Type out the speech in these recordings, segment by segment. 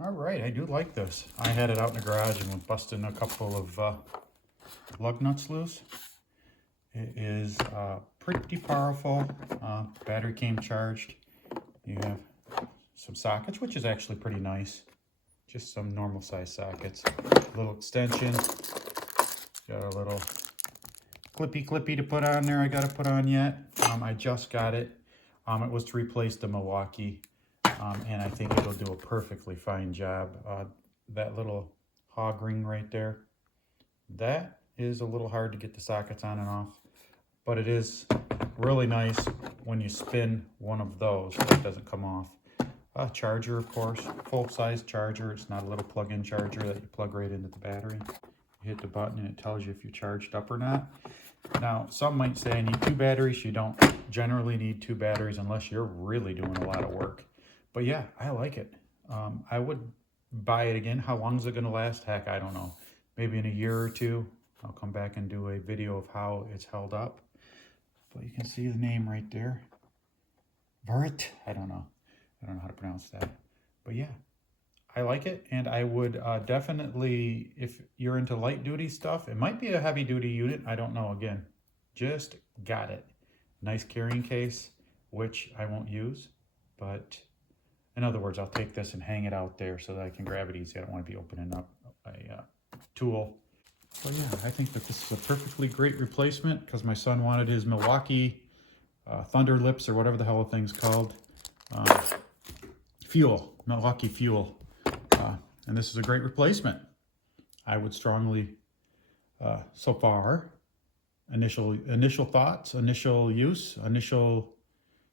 All right, I do like this. I had it out in the garage and was busting a couple of lug nuts loose. It is pretty powerful. Battery came charged. You have some sockets, which is actually pretty nice. Just some normal size sockets. A little extension. Got a little clippy to put on there. I got to put on yet. I just got it. It was to replace the Milwaukee, and I think it'll do a perfectly fine job. That little hog ring right there, that is a little hard to get the sockets on and off, but it is really nice when you spin one of those, it doesn't come off. A charger, of course, full-size charger. It's not a little plug-in charger that you plug right into the battery. You hit the button and it tells you if you're charged up or not. Now, some might say I need 2 batteries. You don't generally need 2 batteries unless you're really doing a lot of work. But yeah, I like it. I would buy it again. How long is it going to last? Heck, I don't know. Maybe in a year or 2, I'll come back and do a video of how it's held up. But you can see the name right there. AVHRIT. I don't know how to pronounce that. But yeah, I like it, and I would definitely, if you're into light duty stuff, it might be a heavy duty unit, I don't know, again, just got it. Nice carrying case, which I won't use, but in other words, I'll take this and hang it out there so that I can grab it easy. I don't want to be opening up a tool. So yeah, I think that this is a perfectly great replacement because my son wanted his Milwaukee Thunder Lips or whatever the hell the thing's called. Milwaukee Fuel. And this is a great replacement. I would strongly, so far, initial thoughts, initial use, initial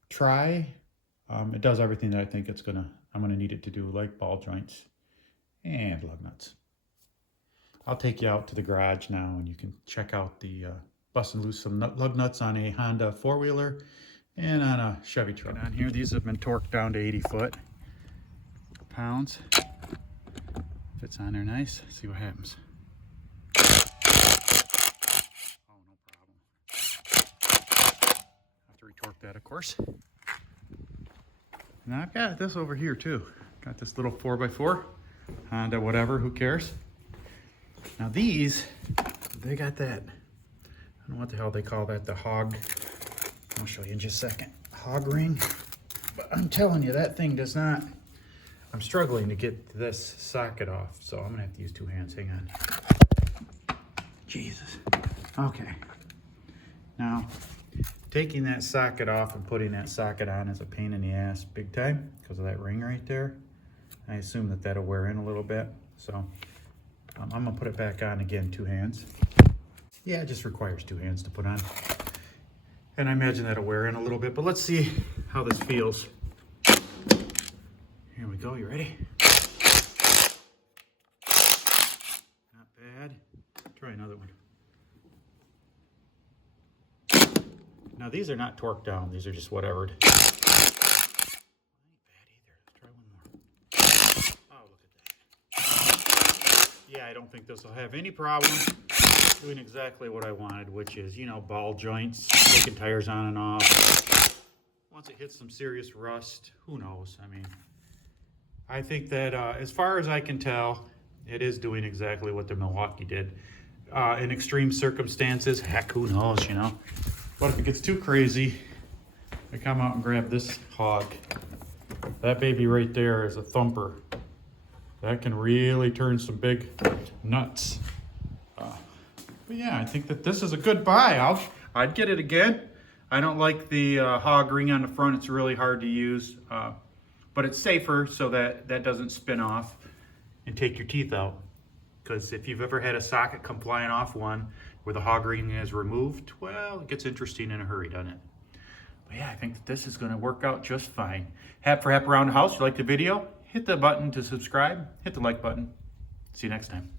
try, it does everything that I think I'm gonna need it to do, like ball joints and lug nuts. I'll take you out to the garage now and you can check out the busting loose some lug nuts on a Honda 4-wheeler and on a Chevy truck. And on here, these have been torqued down to 80 foot-pounds. Fits on there nice. See what happens. Oh, no problem. Have to retorque that, of course. Now I've got this over here too. Got this little 4x4 Honda, whatever, who cares? Now these, they got that, I don't know what the hell they call that, the hog. I'll show you in just a second. Hog ring. But I'm telling you, that thing does not. I'm struggling to get this socket off, so I'm gonna have to use 2 hands. Hang on. Jesus. Okay. Now, taking that socket off and putting that socket on is a pain in the ass big time because of that ring right there. I assume that that'll wear in a little bit, so I'm gonna put it back on again, 2 hands. Yeah, it just requires 2 hands to put on. And I imagine that'll wear in a little bit, but let's see how this feels. Here we go, you ready? Not bad. Try another one. Now these are not torqued down, these are just whatevered. Not bad either. Let's try one more. Oh, look at that. Yeah, I don't think this will have any problem doing exactly what I wanted, which is, you know, ball joints, taking tires on and off. Once it hits some serious rust, who knows? I mean, I think that as far as I can tell, it is doing exactly what the Milwaukee did. In extreme circumstances, heck, who knows, you know? But if it gets too crazy, I come out and grab this hog. That baby right there is a thumper. That can really turn some big nuts. But yeah, I think that this is a good buy. I'd get it again. I don't like the hog ring on the front. It's really hard to use, but it's safer so that that doesn't spin off and take your teeth out. Because if you've ever had a socket come flying off one where the hog ring is removed, well, it gets interesting in a hurry, doesn't it? But yeah, I think that this is going to work out just fine. Hap for Hap Around the House. If you like the video, hit the button to subscribe. Hit the like button. See you next time.